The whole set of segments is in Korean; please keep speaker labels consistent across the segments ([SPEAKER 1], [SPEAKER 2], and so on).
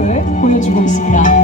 [SPEAKER 1] 아름다움의 면모를 보여주고 있습니다.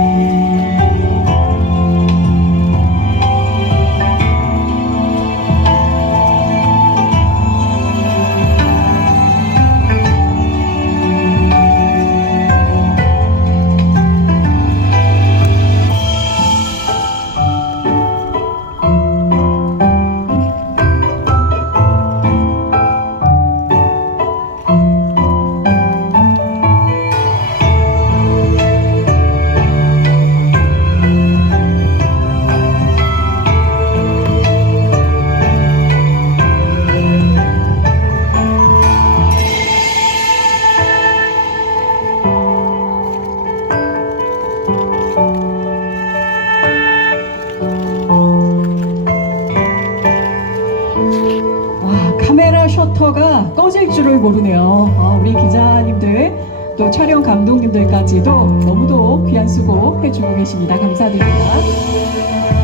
[SPEAKER 1] 또 촬영 감독님들까지도 너무도 귀한 수고 해주고 계십니다. 감사드립니다.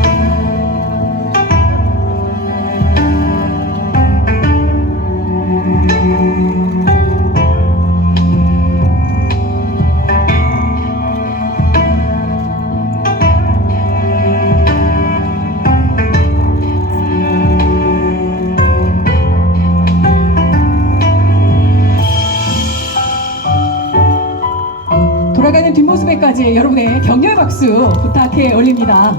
[SPEAKER 1] 뒷모습에까지 여러분의 격려의 박수 부탁해 올립니다.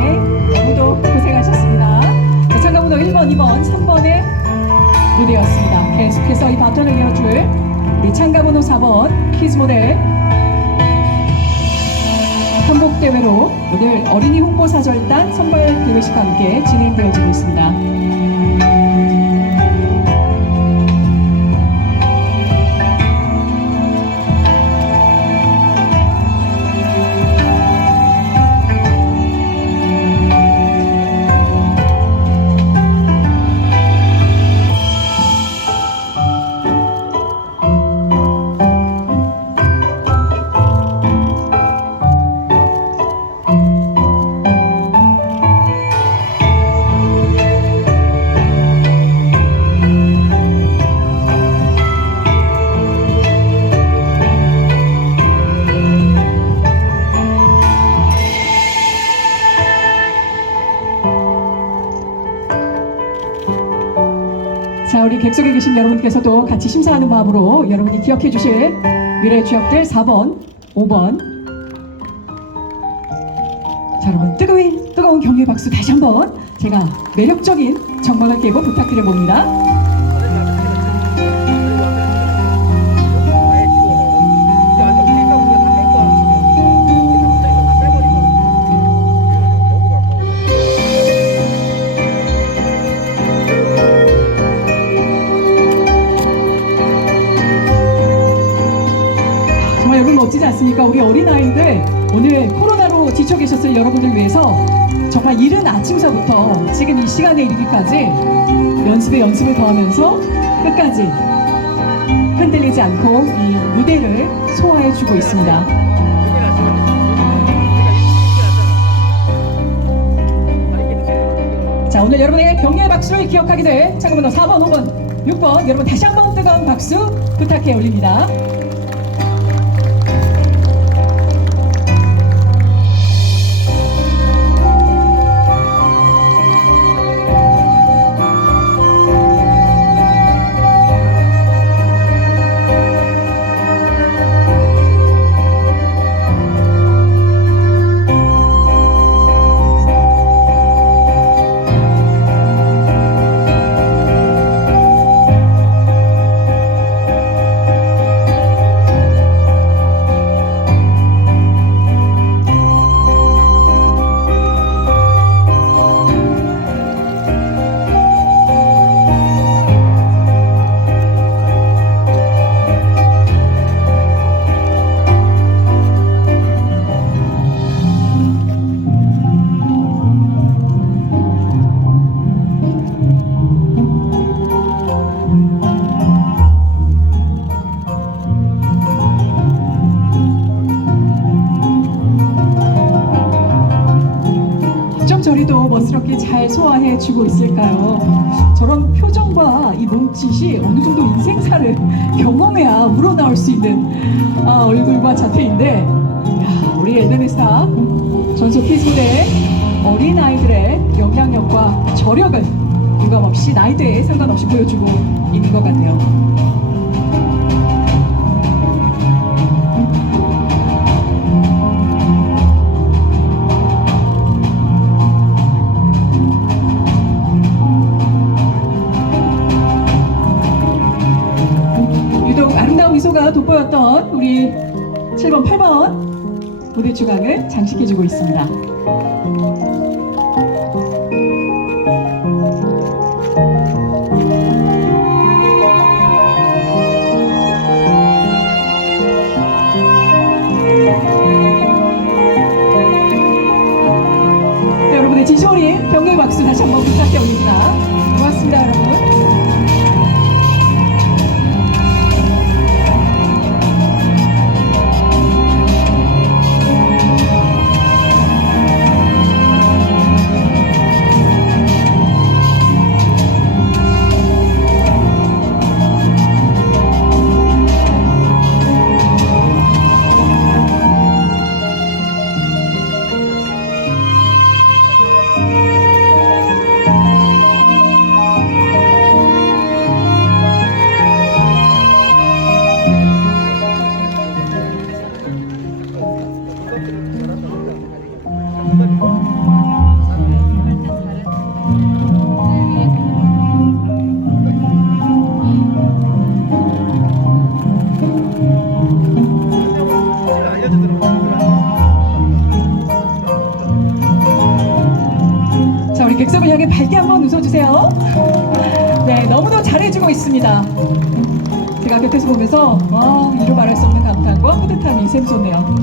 [SPEAKER 1] 네, 너무도 고생하셨습니다. 자, 참가번호 1번, 2번, 3번의 무대였습니다. 계속해서 이 바톤을 이어줄 우리 참가번호 4번 키즈 모델 한복대회로 오늘 어린이 홍보사절단 선발 개회식과 함께 진행되어지고 있습니다. 자, 우리 객석에 계신 여러분께서도 같이 심사하는 마음으로 여러분이 기억해 주실 미래 취업들 4번, 5번. 자, 여러분 뜨거운 뜨거운 격려의 박수 다시 한번 제가 매력적인 정막을 깨고 부탁드려 봅니다. 정말 여러분 멋지지 않습니까? 우리 어린아이들 오늘 코로나로 지쳐 계셨을 여러분들 위해서 정말 이른 아침서부터 지금 이 시간에 이르기까지 연습에 연습을 더하면서 끝까지 흔들리지 않고 이 무대를 소화해 주고 있습니다. 자 오늘 여러분의 격려의 박수를 기억하게 될 잠깐만요 4번, 5번, 6번 여러분 다시 한번 뜨거운 박수 부탁해 올립니다. 멋스럽게 잘 소화해 주고 있을까요? 저런 표정과 이 몸짓이 어느 정도 인생사를 경험해야 우러나올 수 있는 아, 얼굴과 자태인데 야, 우리 에너미스타 전속 키즈무대 어린 아이들의 영향력과 저력을 유감없이 나이대에 상관없이 보여주고 있는 것 같네요. 돋보였던 우리 7번, 8번 무대 중앙을 장식해주고 있습니다. 네, 여러분의 진심 어린 격려의 박수 다시 한번 부탁해 올립니다. 고맙습니다, 여러분. 있습니다. 제가 곁에서 보면서 아, 이루 말할 수 없는 감탄과 뿌듯함이 샘솟네요.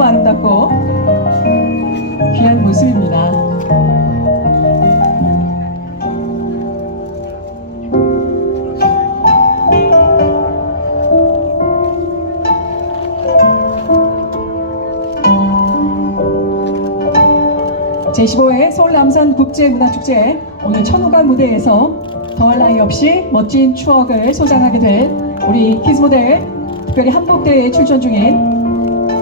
[SPEAKER 1] 너무너무 아름답고 귀한 모습입니다. 제15회 서울 남산 국제문화축제 오늘 천우관 무대에서 더할 나위 없이 멋진 추억을 소장하게 될 우리 키즈 모델 특별히 한복대회에 출전 중인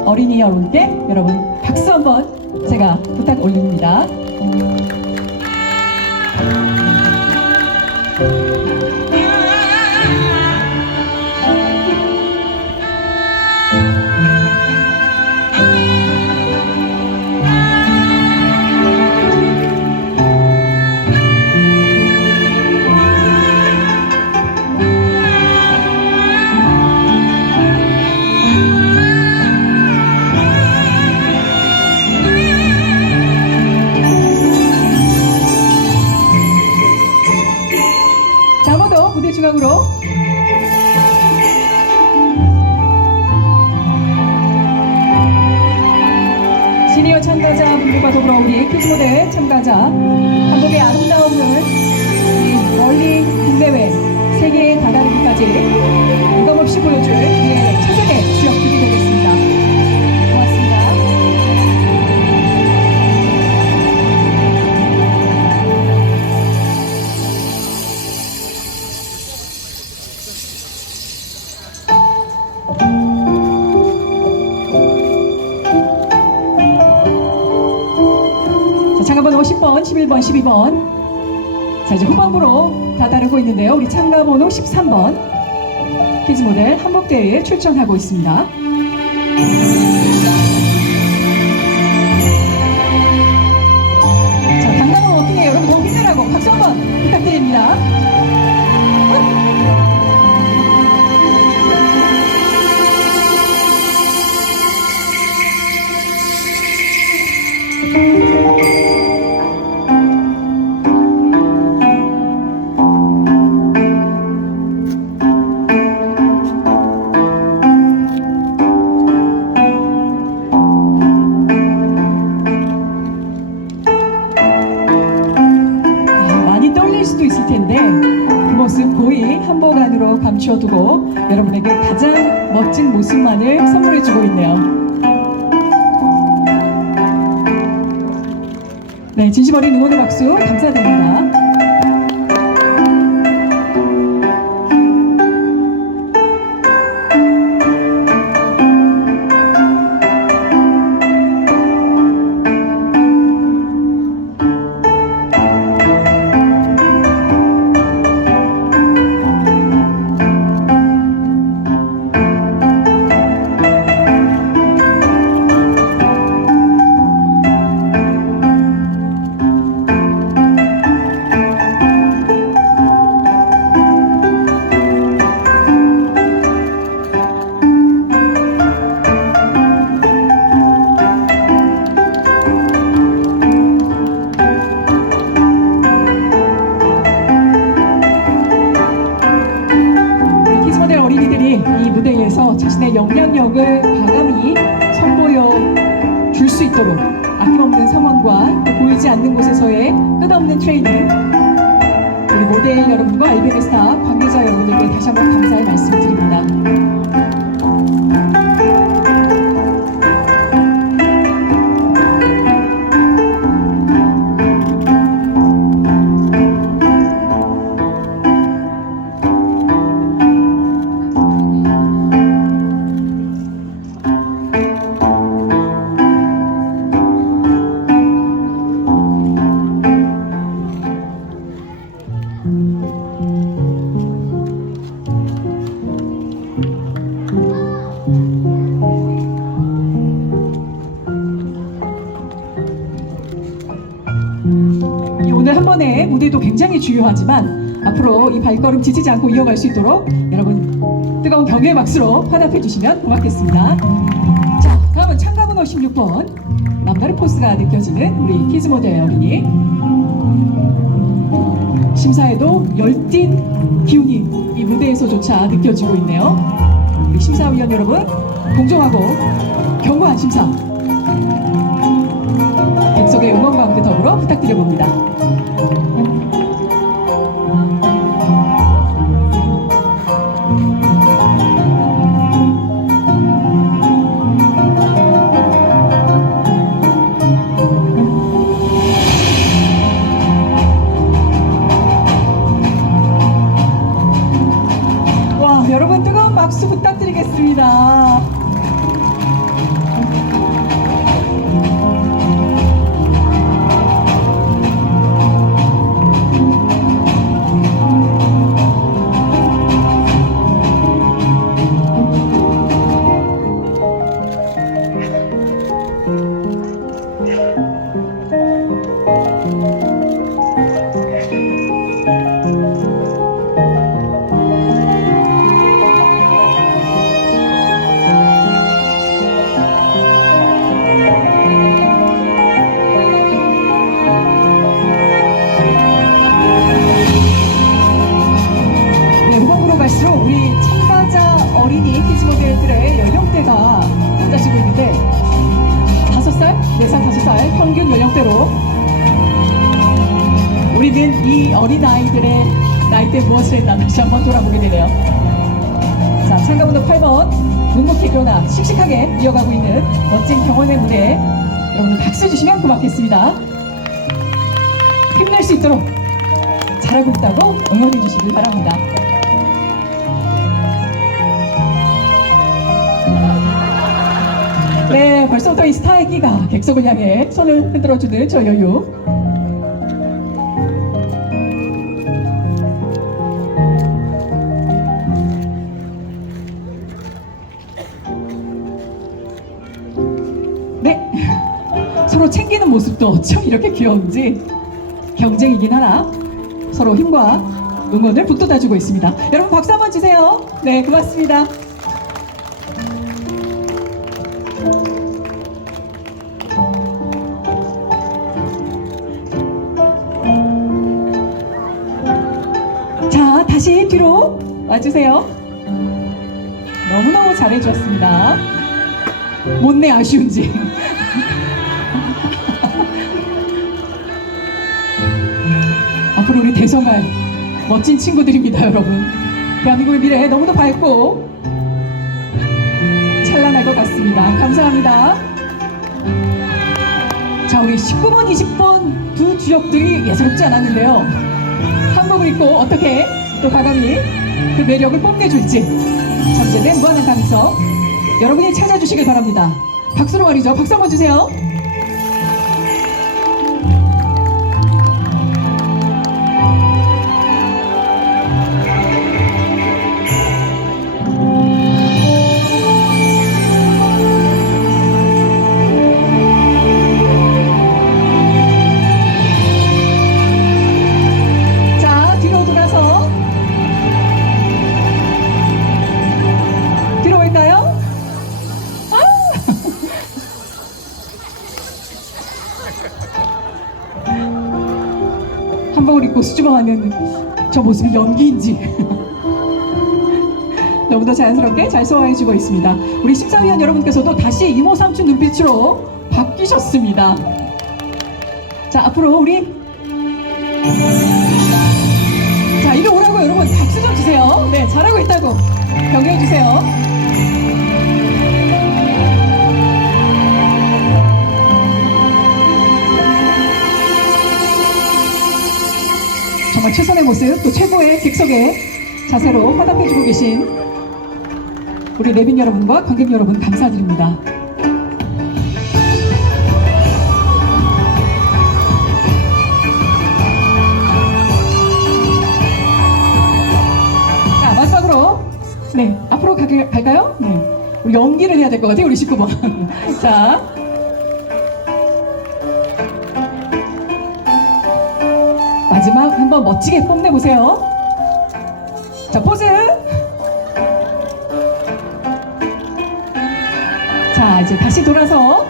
[SPEAKER 1] 어린이 여러분께 여러분 박수 한번 제가 부탁 올립니다. 다다르기까지 유감없이 보여줄 우리의 최선의 주역들이 되겠습니다. 고맙습니다. 자, 참가번호 10번, 11번, 12번. 자, 이제 후반부로 다다르고 있는데요. 우리 참가번호 13번. 키즈 모델 한복대회에 출전하고 있습니다. 모습만을 선물해 주고 있네요. 네, 진심 어린 응원의 박수 감사드립니다. 발걸음 지치지 않고 이어갈 수 있도록 여러분 뜨거운 격려의 박수로 환합해 주시면 고맙겠습니다. 자, 다음은 참가번호 16번 남다른 포스가 느껴지는 우리 키즈 모델 어린이 심사에도 열띤 기운이 이 무대에서조차 느껴지고 있네요. 우리 심사위원 여러분 공정하고 견고한 심사 백석의 응원과 함께 더불어 부탁드려봅니다. 박수 부탁드리겠습니다. 어린이 키즈모델들의 연령대가 낮아지고 있는데 5살, 4살, 5살 평균 연령대로 우리는 이 어린아이들의 나이대 무엇을 했나 다시 한번 돌아보게 되네요. 자, 참가번호 8번 묵묵히 그러나 씩씩하게 이어가고 있는 멋진 경원의 무대 여러분 박수 주시면 고맙겠습니다. 힘낼 수 있도록 잘하고 있다고 응원해 주시길 바랍니다. 네, 벌써부터 이 스타의 끼가 객석을 향해 손을 흔들어주는 저 여유. 네, 서로 챙기는 모습도 어쩜 이렇게 귀여운지 경쟁이긴 하나 서로 힘과 응원을 북돋아주고 있습니다. 여러분 박수 한번 주세요. 네, 고맙습니다. 와주세요. 너무너무 잘해주었습니다. 못내 아쉬운지. 앞으로 우리 대성할 멋진 친구들입니다, 여러분. 대한민국의 미래 너무도 밝고 찬란할 것 같습니다. 감사합니다. 자, 우리 19번, 20번 두 주역들이 예사롭지 않았는데요. 한복을 입고 어떻게 또 과감히 그 매력을 뽐내줄지 잠재된 무한한 감성 여러분이 찾아주시길 바랍니다. 박수로 말이죠. 박수 한번 주세요. 모습이 연기인지 너무나 자연스럽게 잘 소화해주고 있습니다. 우리 심사위원 여러분께서도 다시 이모 삼촌 눈빛으로 바뀌셨습니다. 자, 앞으로 우리 자, 이리 오라고 여러분 박수 좀 주세요. 네, 잘하고 있다고 격려해 주세요. 최선의 모습, 또 최고의 객석의 자세로 화답해주고 계신 우리 내빈 여러분과 관객 여러분 감사드립니다. 자, 마지막으로 네, 앞으로 가, 갈까요? 네. 우리 연기를 해야 될 것 같아요, 우리 19번. 자. 마지막 한번 멋지게 뽐내보세요. 자, 포즈. 자, 이제 다시 돌아서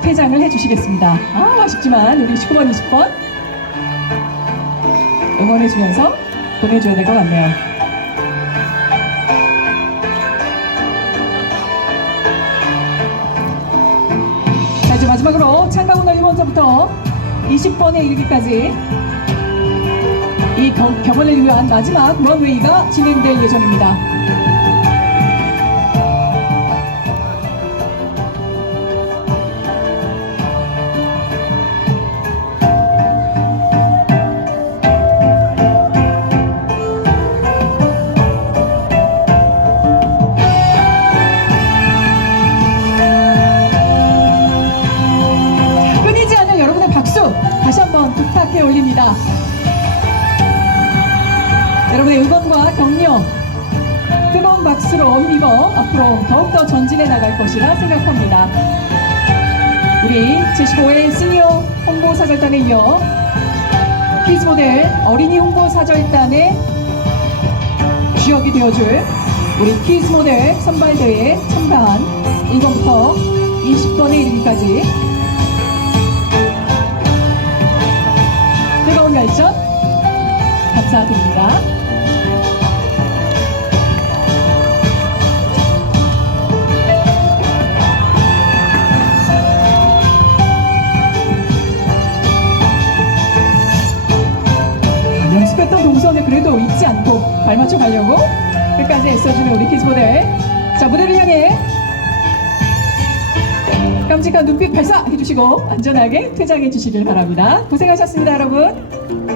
[SPEAKER 1] 퇴장을 해주시겠습니다. 아, 아쉽지만 우리 19번, 20번 응원해주면서 보내줘야 될 것 같네요. 자, 이제 마지막으로 창가문화 1번서부터 20번에 이르기까지 이 경, 경연을 위한 마지막 런웨이가 진행될 예정입니다. 이어 키즈 모델 어린이 홍보 사절단의 주역이 되어줄 우리 키즈 모델 선발대회에 참가한 1번부터 20번에 이르기까지 뜨거운 열전 감사드립니다. 그래도 잊지 않고 발맞춰 가려고 끝까지 애써주는 우리 키즈 모델. 자, 무대를 향해 깜찍한 눈빛 발사 해 주시고 안전하게 퇴장해 주시길 바랍니다. 고생하셨습니다, 여러분.